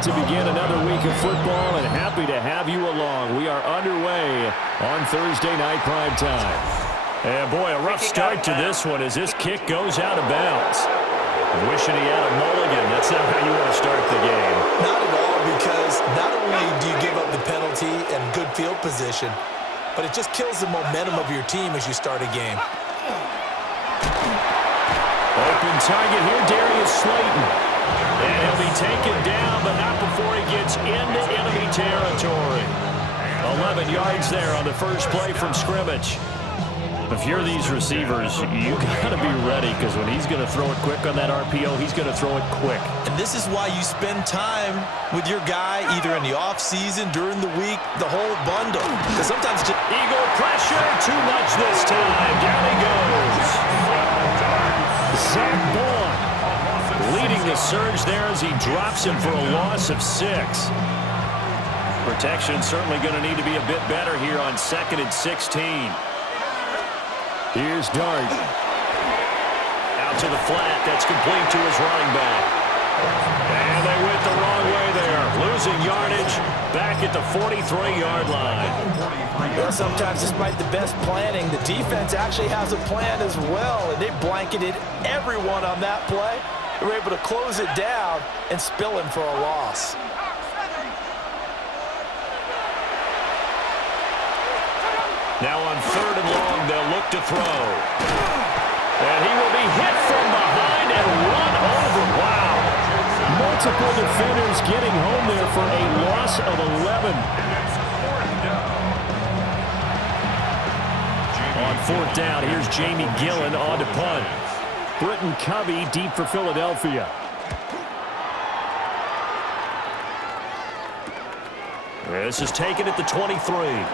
back to begin another week of football, and happy to have you along. We are underway on Thursday night prime time. And boy, a rough start to this one as this kick goes out of bounds. Wishing he had a mulligan. That's not how you want to start the game. Not at all, because not only do you give up the penalty and good field position, but it just kills the momentum of your team as you start a game. Open target here, Darius Slayton. And he'll be taken down, but not before he gets into enemy territory. 11 yards there on the first play from scrimmage. If you're these receivers, you got to be ready, because when he's going to throw it quick on that RPO, he's going to throw it quick. And this is why you spend time with your guy, either in the offseason, during the week, the whole bundle. Because sometimes just Eagle pressure, too much this time. Down he goes. Zach Bourne leading the surge there as he drops him for a loss of 6. Protection certainly going to need to be a bit better here on 2nd and 16. Here's Dart. Out to the flat. That's complete to his running back. And they went the wrong way there. Losing yardage back at the 43-yard line. Well, sometimes despite the best planning, the defense actually has a plan as well, and they blanketed everyone on that play. They were able to close it down and spill him for a loss. Now on 3rd and long, they'll look to throw. And he will be hit from behind and run over. Wow. Multiple defenders getting home there for a loss of 11. On 4th down, here's Jamie Gillen on to punt. Britton Covey deep for Philadelphia. This is taken at the 23.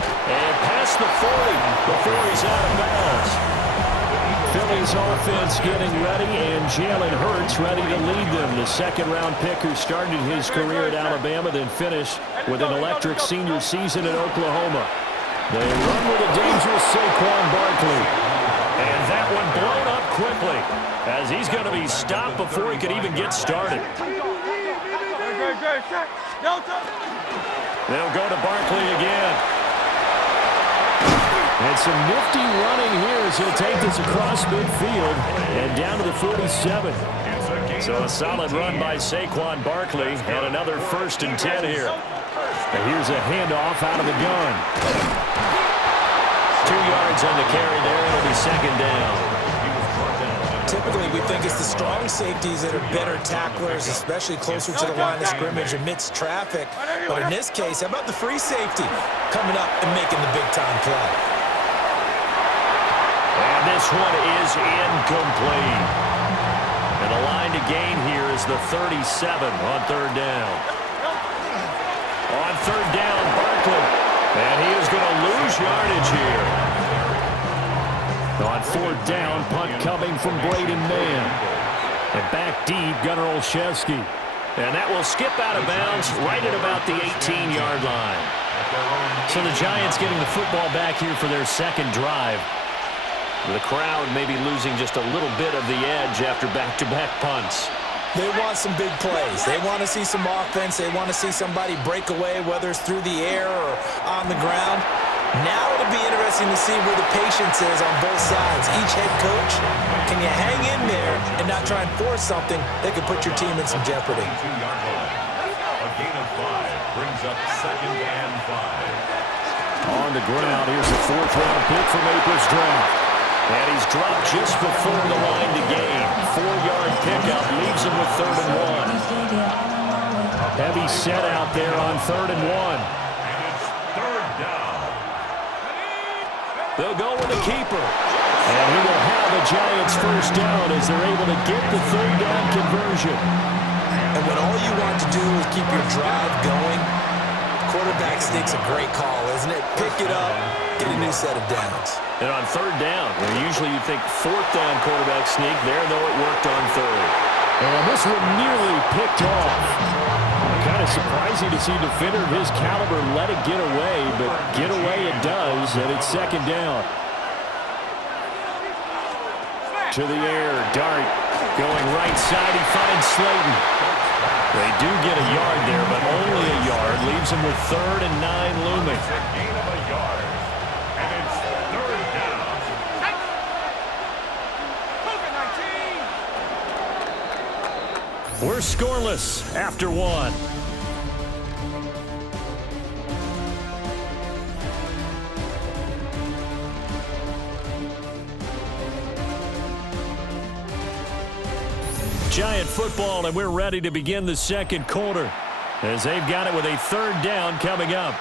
And past the 40 before he's out of bounds. Philly's offense getting ready, and Jalen Hurts ready to lead them. The second-round pick who started his career at Alabama, then finished with an electric senior season at Oklahoma. They run with a dangerous Saquon Barkley. And that one blown up quickly as he's going to be stopped before he could even get started. They'll go to Barkley again. And some nifty running here as he'll take this across midfield and down to the 47. So a solid run by Saquon Barkley and another 1st and 10 here. And here's a handoff out of the gun. 2 yards on the carry there. It'll be 2nd down. Typically, we think it's the strong safeties that are better tacklers, especially closer to the line of scrimmage amidst traffic. But in this case, how about the free safety coming up and making the big-time play? And this one is incomplete. And the line to gain here is the 37 on 3rd down. On 3rd down, Barkley. And he is going to lose yardage here. On 4th down, punt coming from Braden Mann. And back deep, Gunnar Olszewski. And that will skip out of bounds right at about the 18-yard line. So the Giants getting the football back here for their 2nd drive. The crowd maybe losing just a little bit of the edge after back-to-back punts. They want some big plays. They want to see some offense. They want to see somebody break away, whether it's through the air or on the ground. Now it'll be interesting to see where the patience is on both sides. Each head coach, can you hang in there and not try and force something that could put your team in some jeopardy? A gain of 5 brings up 2nd and 5. On the ground, here's the 4th-round pick from April's draft. And he's dropped just before the line to gain. 4-yard pickup leaves him with 3rd and 1. Heavy set out there on 3rd and 1. And it's 3rd down. They'll go with the keeper. And he will have a Giants 1st down as they're able to get the 3rd down conversion. And when all you want to do is keep your drive going, quarterback sneak's a great call, isn't it? Pick it up, get a new set of downs. And on 3rd down, where usually you think 4th down quarterback sneak, there though it worked on 3rd. And this one nearly picked off. Kind of surprising to see a defender of his caliber let it get away, but get away it does, and it's 2nd down. To the air, Dart going right side, he finds Slayton. They do get a yard there, but only a yard. Leaves them with 3rd and 9 looming. It's a gain of a yard. And it's 3rd down. We're scoreless after 1. Giant football, and we're ready to begin the second quarter as they've got it with a 3rd down coming up.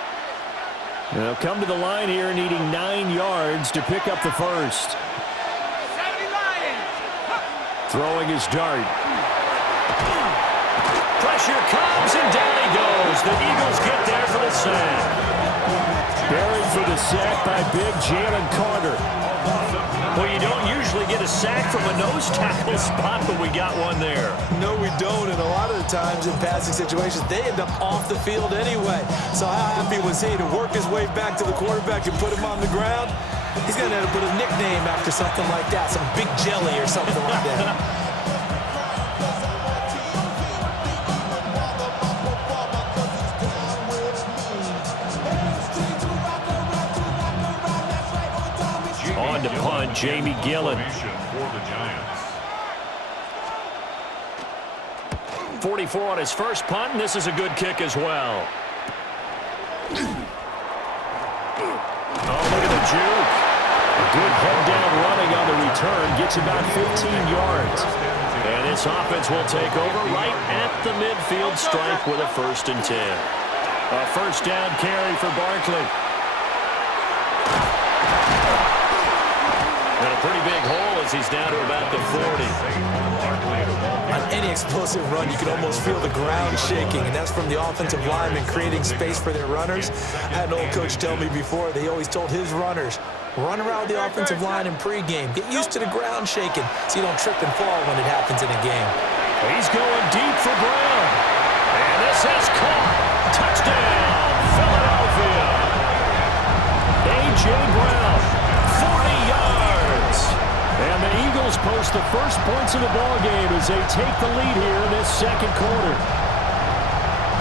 They'll come to the line here needing 9 yards to pick up the first. Throwing his dart. Pressure comes, and down he goes. The Eagles get there for the sack. Buried for the sack by big Jalen Carter. Well, you don't usually get a sack from a nose tackle spot, but we got one there. No, we don't, and a lot of the times in passing situations, they end up off the field anyway. So how happy was he to work his way back to the quarterback and put him on the ground? He's going to end up with a nickname after something like that, some Big Jelly or something like that. On to punt, Jamie Gillen. For the Giants. 44 on his first punt, and this is a good kick as well. Oh, look at the juke. A good head-down running on the return. Gets about 15 yards. And this offense will take over right at the midfield stripe with a 1st and 10. A 1st down carry for Barkley. And a pretty big hole as he's down to about the 40. On any explosive run, you can almost feel the ground shaking, and that's from the offensive linemen creating space for their runners. I had an old coach tell me before, they always told his runners, run around the offensive line in pregame. Get used to the ground shaking so you don't trip and fall when it happens in a game. He's going deep for Brown. And this is caught. Touchdown, Philadelphia. A.J. Brown, 40 yards. And the Eagles post the first points of the ballgame as they take the lead here in this second quarter.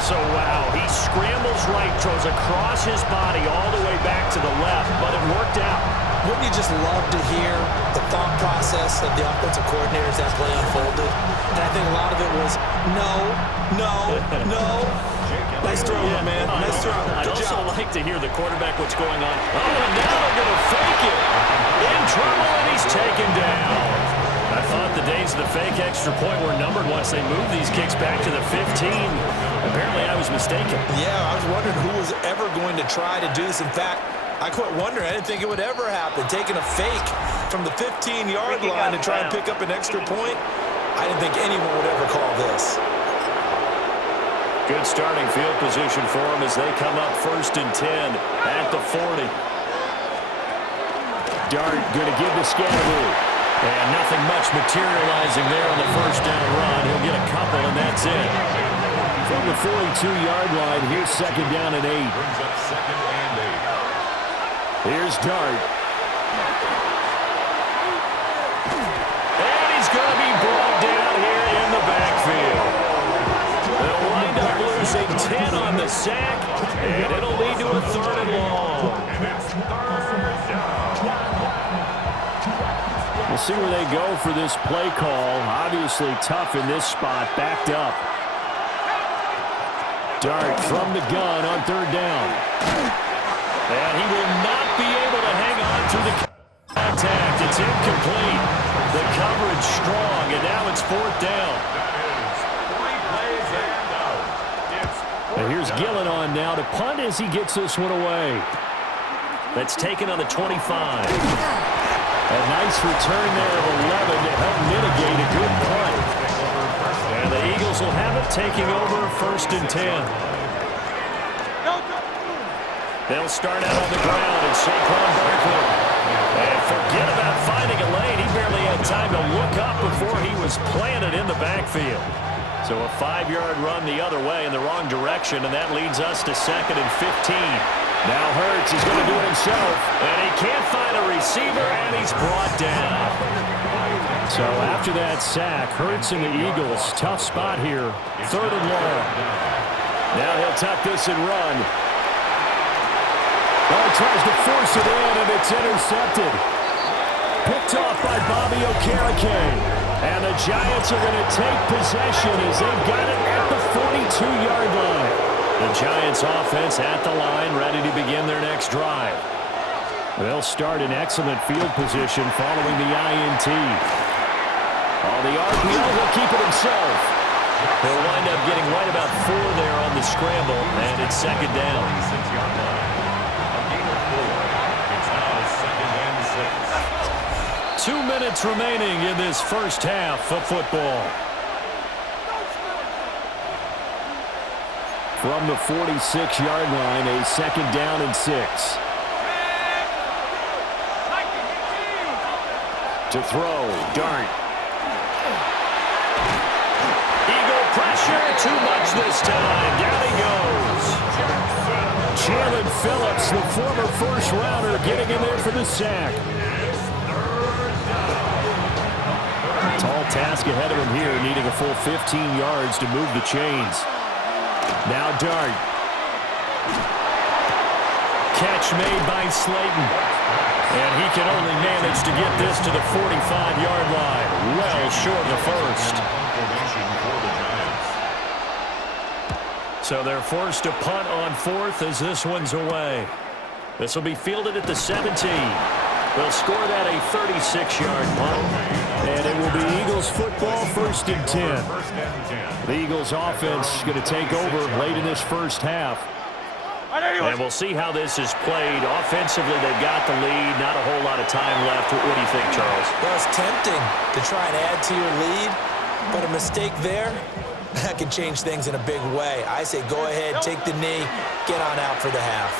So, wow, he scrambles right, throws across his body all the way back to the left, but it worked out. Wouldn't you just love to hear the thought process of the offensive coordinator as that play unfolded? And I think a lot of it was, no. Nice throw, man. Nice throw. I'd also like to hear the quarterback what's going on. Oh, and now they're going to fake it. In trouble, and he's taken down. I thought the days of the fake extra point were numbered once they moved these kicks back to the 15. Apparently, I was mistaken. Yeah, I was wondering who was ever going to try to do this. In fact, I quit wondering. I didn't think it would ever happen. Taking a fake from the 15-yard line to try and pick up an extra point, I didn't think anyone would ever call this. Good starting field position for them as they come up 1st and 10 at the 40. Dart going to give to Scatteroo. And nothing much materializing there on the 1st down run. He'll get a couple, and that's it. From the 42-yard line, here's 2nd down and 8. Brings up 2nd and 8. Here's Dart. And he's going to be brought down here in the backfield. They'll wind up losing 10 on the sack, and it'll lead to a 3rd and long. And it's 3rd down. We'll see where they go for this play call. Obviously tough in this spot, backed up. Dart from the gun on 3rd down. And he will not be able to hang on to the contact. It's incomplete. The coverage strong, and now it's 4th down. And here's Gillen on now to punt as he gets this one away. That's taken on the 25. A nice return there of 11 to help mitigate a good punt. And the Eagles will have it taking over 1st and 10. They'll start out on the ground and Saquon Barkley. And forget about finding a lane. He barely had time to look up before he was planted in the backfield. So a 5-yard run the other way in the wrong direction, and that leads us to 2nd and 15. Now Hurts is going to do it himself, and he can't find a receiver, and he's brought down. So after that sack, Hurts and the Eagles, tough spot here. 3rd and long. Now he'll tuck this and run. Oh, he tries to force it in, and it's intercepted. Picked off by Bobby Okereke. And the Giants are going to take possession as they've got it at the 42-yard line. The Giants offense at the line, ready to begin their next drive. They'll start in excellent field position following the INT. On the RPO, he'll keep it himself. He'll wind up getting right about 4 there on the scramble, and it's 2nd down. 6-yard line. A gain of 4. It's now 2nd and 6. 2 minutes remaining in this first half of football. From the 46-yard line, a 2nd down and 6. To throw, Dart. Eagle pressure, too much this time. Down he goes. Jalen Phillips, the former first-rounder, getting in there for the sack. Tall task ahead of him here, needing a full 15 yards to move the chains. Now Dart. Catch made by Slayton. And he can only manage to get this to the 45-yard line. Well short of the first. So they're forced to punt on 4th as this one's away. This will be fielded at the 17. They'll score that a 36-yard punt. And it will be Eagles football, 1st and 10. The Eagles offense going to take over late in this first half. And we'll see how this is played. Offensively, they've got the lead. Not a whole lot of time left. What do you think, Charles? Well, it's tempting to try and add to your lead, but a mistake there, that can change things in a big way. I say go ahead, take the knee, get on out for the half.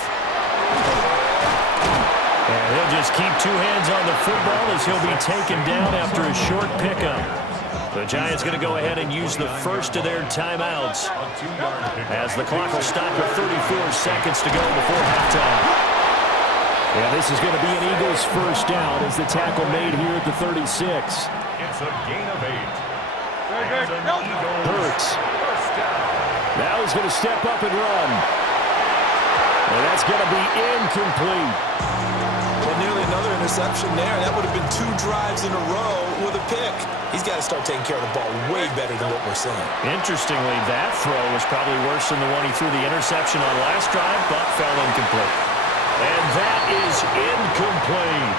And he'll just keep 2 hands on the football as he'll be taken down after a short pickup. The Giants going to go ahead and use the first of their timeouts as the clock will stop with 34 seconds to go before halftime. And this is going to be an Eagles first down as the tackle made here at the 36. It's a gain of 8. Hurts. Now he's going to step up and run. And that's going to be incomplete. Well, nearly another interception there. That would have been 2 drives in a row with a pick. He's got to start taking care of the ball way better than what we're seeing. Interestingly, that throw was probably worse than the one he threw the interception on last drive, but fell incomplete. And that is incomplete.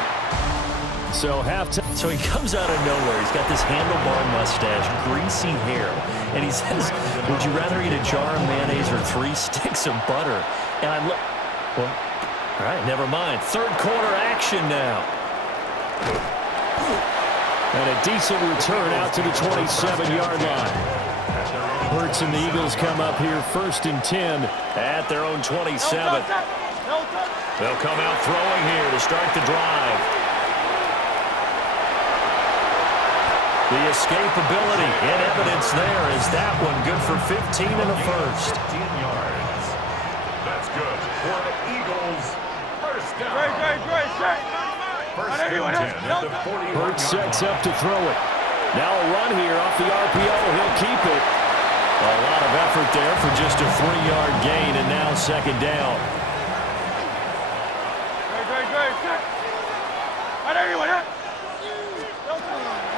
So halftime. So he comes out of nowhere. He's got this handlebar mustache, greasy hair, and he says, "Would you rather eat a jar of mayonnaise or 3 sticks of butter?" And I look. Well, all right, never mind. 3rd quarter action now. And a decent return out to the 27-yard line. Hurts and the Eagles come up here 1st and 10 at their own 27. They'll come out throwing here to start the drive. The escapability in evidence there is that one good for 15 in the first. 15 yards. That's good for the Eagles. First down. First and 10 at the 40. Hurts sets up to throw it. Now a run here off the RPO. He'll keep it. A lot of effort there for just a 3-yard gain, and now 2nd down.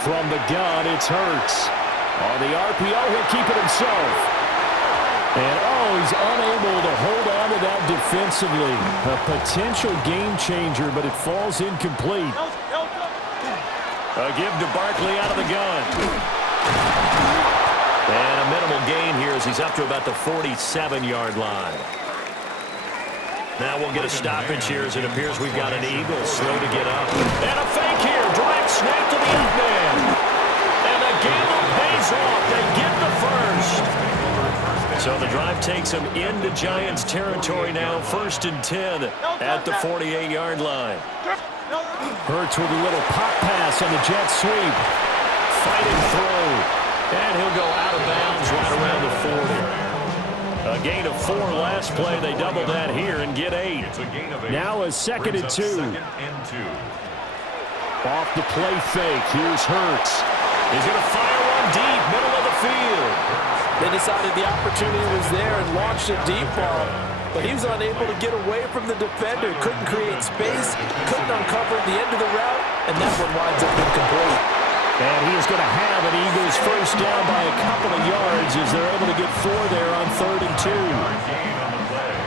From the gun, it's Hurts. On the RPO, he'll keep it himself. And, he's unable to hold on to that defensively. A potential game changer, but it falls incomplete. A give to Barkley out of the gun. And a minimal gain here as he's up to about the 47-yard line. Now we'll get a stoppage here as it appears we've got an Eagle slow to get up. And a fake here. Drag snap to the up man. And the gamble pays off. They get the first. So the drive takes them into Giants territory now. 1st and 10 at the 48-yard line. Hurts with a little pop pass on the jet sweep. Fighting through. And he'll go out of bounds right around the 40. A gain of 4 last play. They double that here and get 8. It's a gain of 8. Now a 2nd and 2. 2nd and 2. Off the play fake, here's Hurts. He's going to fire one deep, middle of the field. They decided the opportunity was there and launched a deep ball, but he was unable to get away from the defender, couldn't create space, couldn't uncover the end of the route, and that one winds up incomplete. And he is going to have an Eagles first down by a couple of yards as they're able to get 4 there on 3rd and 2. Gain on the play.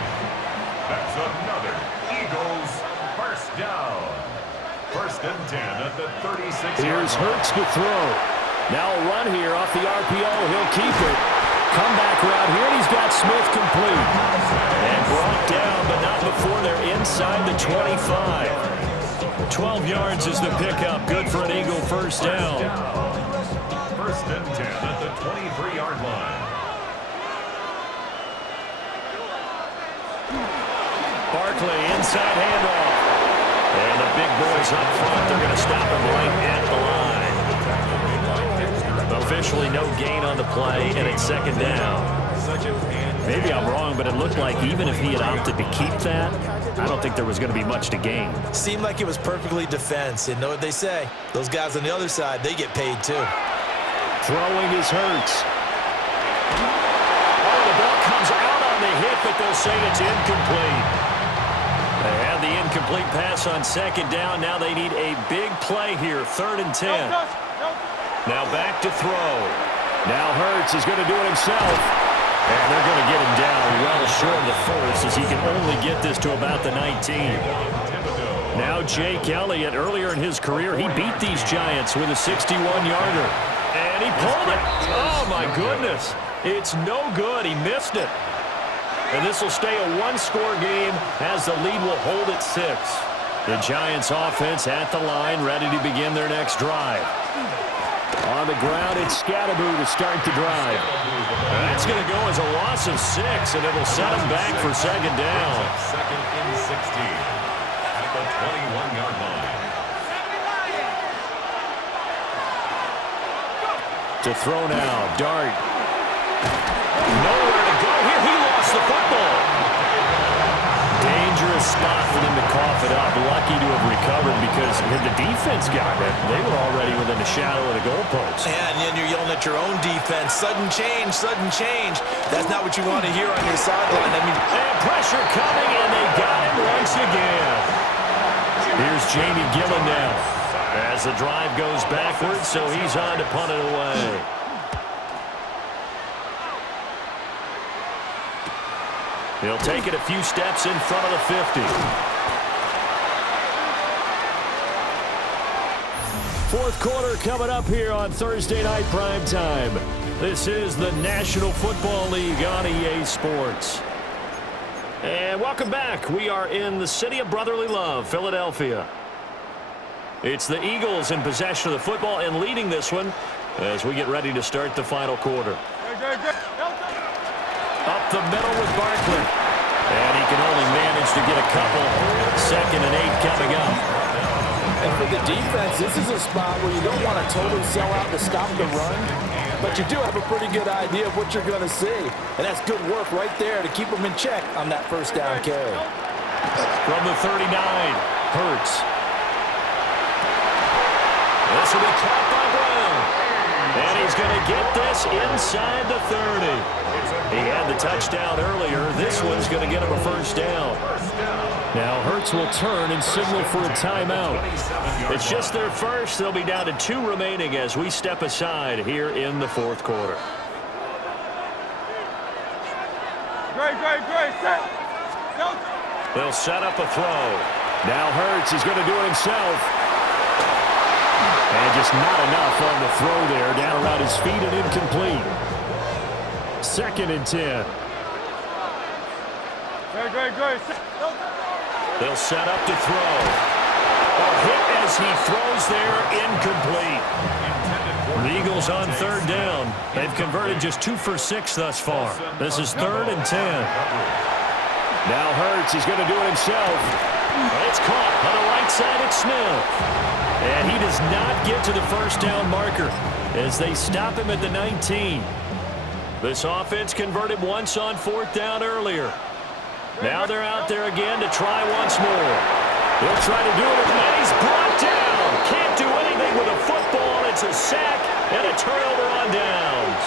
That's another Eagles first down. 1st and 10 at the 36. Here's Hurts to throw. Now a run here off the RPO. He'll keep it. Comeback route here, and he's got Smith complete. And brought down, but not before they're inside the 25. 12 yards is the pickup. Good for an Eagle first down. 1st and 10 at the 23-yard line. Barkley, inside handoff. And the big boys up front, they're going to stop him right at the line. Officially no gain on the play, and it's 2nd down. Maybe I'm wrong, but it looked like even if he had opted to keep that, I don't think there was going to be much to gain. Seemed like it was perfectly defense. And know what they say? Those guys on the other side, they get paid too. Throwing is Hurts. Oh, the ball comes out on the hit, but they'll say it's incomplete. They had the incomplete pass on 2nd down. Now they need a big play here, 3rd and 10. Now back to throw. Now Hurts is going to do it himself. And they're going to get him down well short of the first as he can only get this to about the 19. Now Jake Elliott, earlier in his career, he beat these Giants with a 61-yarder. And he pulled it. Oh, my goodness. It's no good. He missed it. And this will stay a one-score game as the lead will hold at 6. The Giants offense at the line, ready to begin their next drive. On the ground, it's Scatterbo to start the drive. That's going to go as a loss of 6, and it'll set him back for 2nd down. 2nd and 16 at the 21-yard line. To throw now, Dart. Nowhere to go here. He lost the football. Dangerous spot for them to cough it up. Lucky to have recovered because had the defense gotten it, they were already within a shadow of the goalpost. And then you're yelling at your own defense. Sudden change, sudden change. That's not what you want to hear on your sideline. I mean, and pressure coming, and they got him once again. Here's Jamie Gillen now. As the drive goes backwards, so he's on to punt it away. He'll take it a few steps in front of the 50. Fourth quarter coming up here on Thursday Night Prime Time. This is the National Football League on EA Sports. And welcome back. We are in the city of brotherly love, Philadelphia. It's the Eagles in possession of the football and leading this one as we get ready to start the final quarter. Up the middle with Barkley. And he can only manage to get a couple. 2nd and 8 coming up. and for the defense, this is a spot where you don't want to totally sell out to stop the run, but you do have a pretty good idea of what you're going to see. And that's good work right there to keep them in check on that first down carry. From the 39, Hurts. This will be caught by Brown. And he's going to get this inside the 30. He had the touchdown earlier. This one's going to get him a first down. Now Hurts will turn and signal for a timeout. It's just their first. They'll be down to 2 remaining as we step aside here in the fourth quarter. Great. Set. They'll set up a throw. Now Hurts is going to do it himself. And just not enough on the throw there. Down around his feet and incomplete. 2nd and 10. Great. They'll set up to throw. A hit as he throws there, incomplete. The Eagles on 3rd down. They've converted just 2 for 6 thus far. This is 3rd and 10. Now Hurts is going to do it himself. It's caught on the right side at Smith. And he does not get to the first down marker as they stop him at the 19. This offense converted once on 4th down earlier. Now they're out there again to try once more. They'll try to do it, and he's brought down. Can't do anything with a football. It's a sack and a turnover on downs.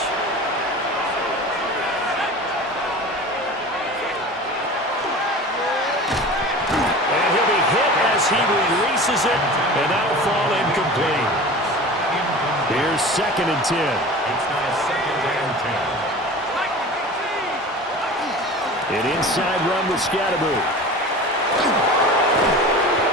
And he'll be hit as he releases it, and that'll fall incomplete. Here's 2nd and 10. It's now 2nd and 10. An inside run with Scatterbroo.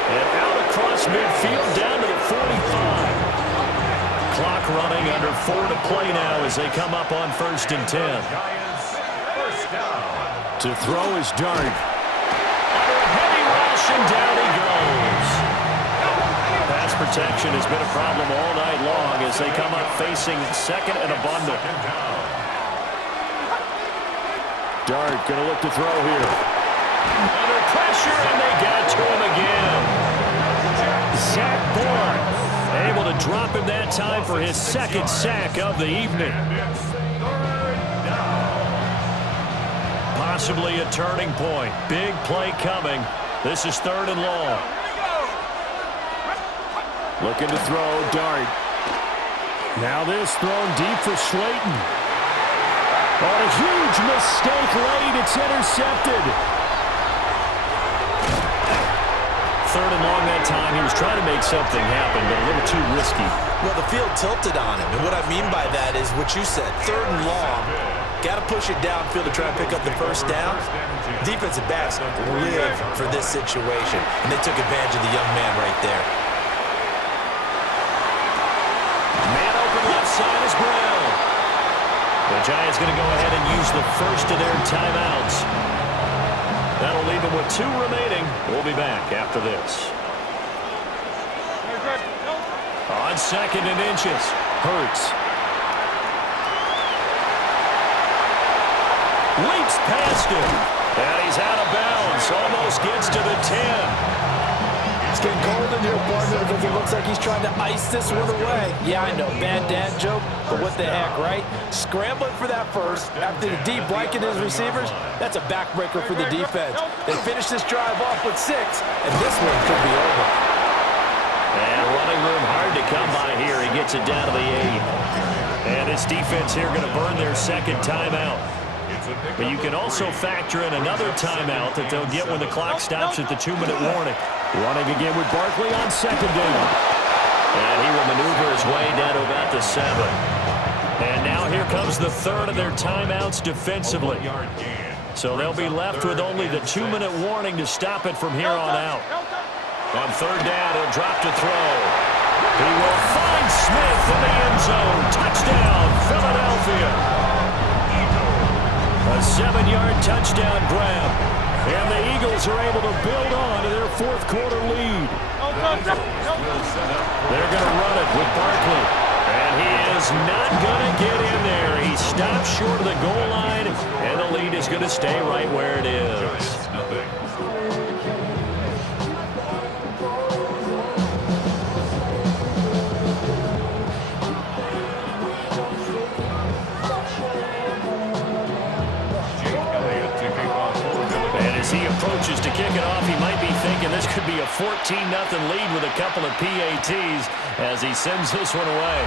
And out across midfield down to the 45. Clock running, under 4 to play now as they come up on 1st and 10. Giants, first down. To throw is Dart. Under a heavy rush, and down he goes. Pass protection has been a problem all night long as they come up facing 2nd and abundant. Dart going to look to throw here. Under pressure, and they got to him again. Zach Bourne able to drop him that time for his 2nd sack of the evening. Possibly a turning point. Big play coming. This is 3rd and long. Looking to throw, Dart. Now this thrown deep for Slayton. On a huge mistake late, it's intercepted. 3rd and long that time. He was trying to make something happen, but a little too risky. Well, the field tilted on him, and what I mean by that is what you said, 3rd and long. Got to push it downfield to try and pick up the 1st down. Defensive backs live for this situation, and they took advantage of the young man right there. Man open left side is Brown. The Giants going to go ahead and use the first of their timeouts. That'll leave them with 2 remaining. We'll be back after this. On 2nd and inches, Hurts. Leaps past him. And he's out of bounds. Almost gets to the 10. It's getting cold in here, partner, because it looks like he's trying to ice this one away. Yeah, I know, bad dad joke, but what the heck, right? Scrambling for that first after the deep blanket his receivers, that's a backbreaker for the defense. They finish this drive off with 6, and this one could be over. And running room hard to come by here. He gets it down to the 8. And this defense here going to burn their 2nd timeout. But you can also factor in another timeout that they'll get when the clock stops at the 2-minute warning. Running again with Barkley on 2nd down. And he will maneuver his way down to about the 7. And now here comes the 3rd of their timeouts defensively. So they'll be left with only the 2-minute warning to stop it from here on out. On 3rd down, he'll drop to throw. He will find Smith in the end zone. Touchdown, Philadelphia. A 7-yard touchdown grab. And the Eagles are able to build on to their 4th quarter lead. They're going to run it with Barkley. And he is not going to get in there. He stops short of the goal line, and the lead is going to stay right where it is. As he approaches to kick it off, he might be thinking this could be a 14-0 lead with a couple of PATs as he sends this one away.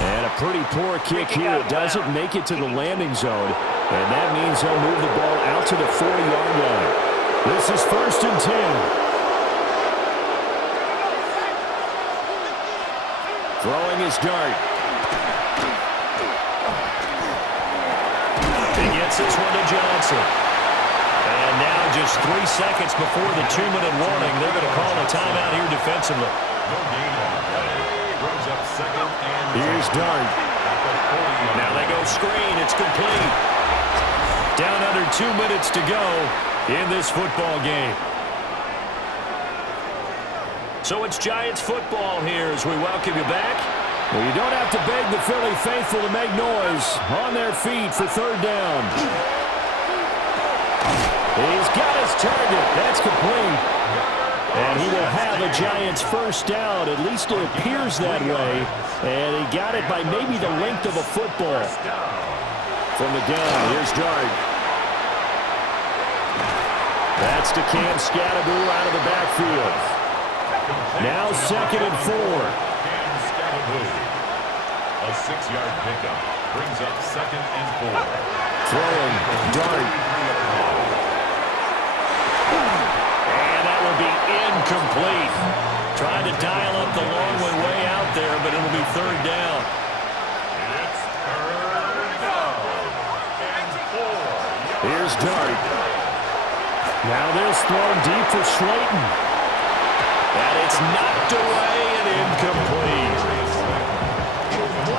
And a pretty poor kick here. It doesn't make it to the landing zone, and that means they'll move the ball out to the 40-yard line. This is 1st and 10. Throwing his Dart. He gets this one to Johnson. And now just 3 seconds before the 2-minute warning, they're going to call a timeout here defensively. Here's Dart. Now they go screen. It's complete. Down under 2 minutes to go in this football game. So it's Giants football here as we welcome you back. Well, you don't have to beg the Philly faithful to make noise. On their feet for 3rd down. He's got his target. That's complete. And he will have a Giants 1st down. At least it appears that way. And he got it by maybe the length of a football. From the gun, here's Dart. That's to Cam Scatterbroo out of the backfield. Now 2nd and 4. A 6-yard pickup brings up 2nd and 4. Throwing, dart. And that will be incomplete. Trying to dial up the long way out there, but it'll be 3rd down. It's 3rd down and 4. Here's Dart. Now this thrown deep for Slayton. And it's knocked away and incomplete.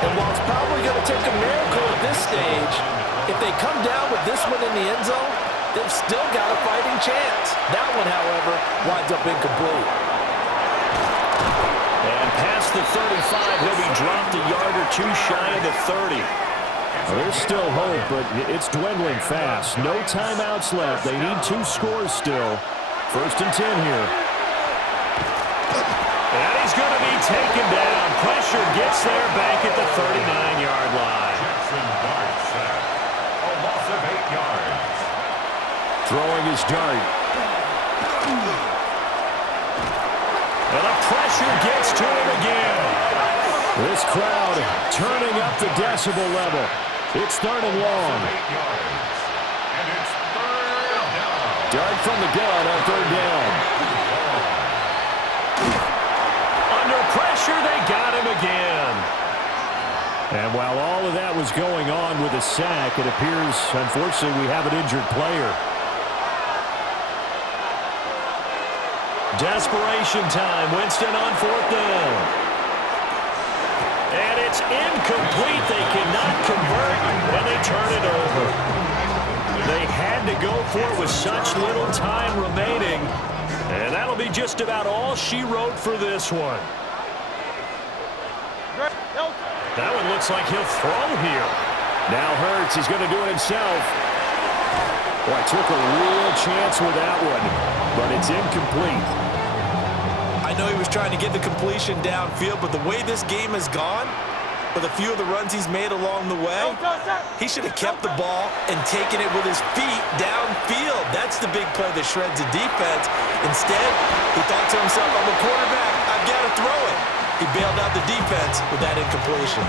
And while it's probably going to take a miracle at this stage, if they come down with this one in the end zone, they've still got a fighting chance. That one, however, winds up incomplete. And past the 35, he'll be dropped a yard or two shy of the 30. Well, there's still hope, but it's dwindling fast. No timeouts left. They need 2 scores still. 1st and 10 here. And he's going to be taken down. Pressure gets there back at the 39-yard line. Jackson Dart sack. A loss of 8 yards. Throwing his Dart. And the pressure gets to him again. This crowd turning up the decibel level. It's 3rd and long. 8 yards. And it's 3rd down. Dart from the gun on 3rd down. Under pressure, they got him again. And while all of that was going on with a sack, it appears, unfortunately, we have an injured player. Desperation time. Winston on 4th down. And it's incomplete. They cannot convert, and they turn it over. They had to go for it with such little time remaining. And that'll be just about all she wrote for this one. That one looks like he'll throw here. Now Hurts is going to do it himself. Boy, took a real chance with that one, but it's incomplete. I know he was trying to get the completion downfield, but the way this game has gone, with a few of the runs he's made along the way, he should have kept the ball and taken it with his feet downfield. That's the big play that shreds the defense. Instead, he thought to himself, I'm a quarterback, I've got to throw it. He bailed out the defense with that incompletion.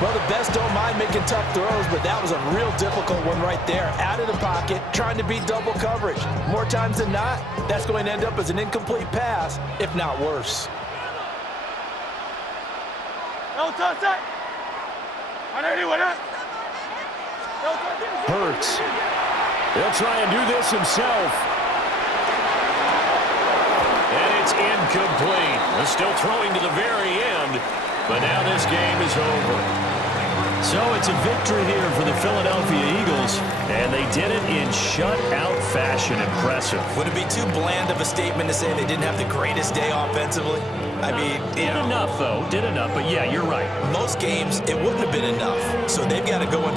Well, the best don't mind making tough throws, but that was a real difficult one right there. Out of the pocket, trying to beat double coverage. More times than not, that's going to end up as an incomplete pass, if not worse. Hurts. He'll try and do this himself. And it's incomplete. They're still throwing to the very end, but now this game is over. So it's a victory here for the Philadelphia Eagles, and they did it in shutout fashion. Impressive. Would it be too bland of a statement to say they didn't have the greatest day offensively? I mean, did enough, though. Did enough, but yeah, you're right. Most games, it wouldn't have been enough, so they've got to go into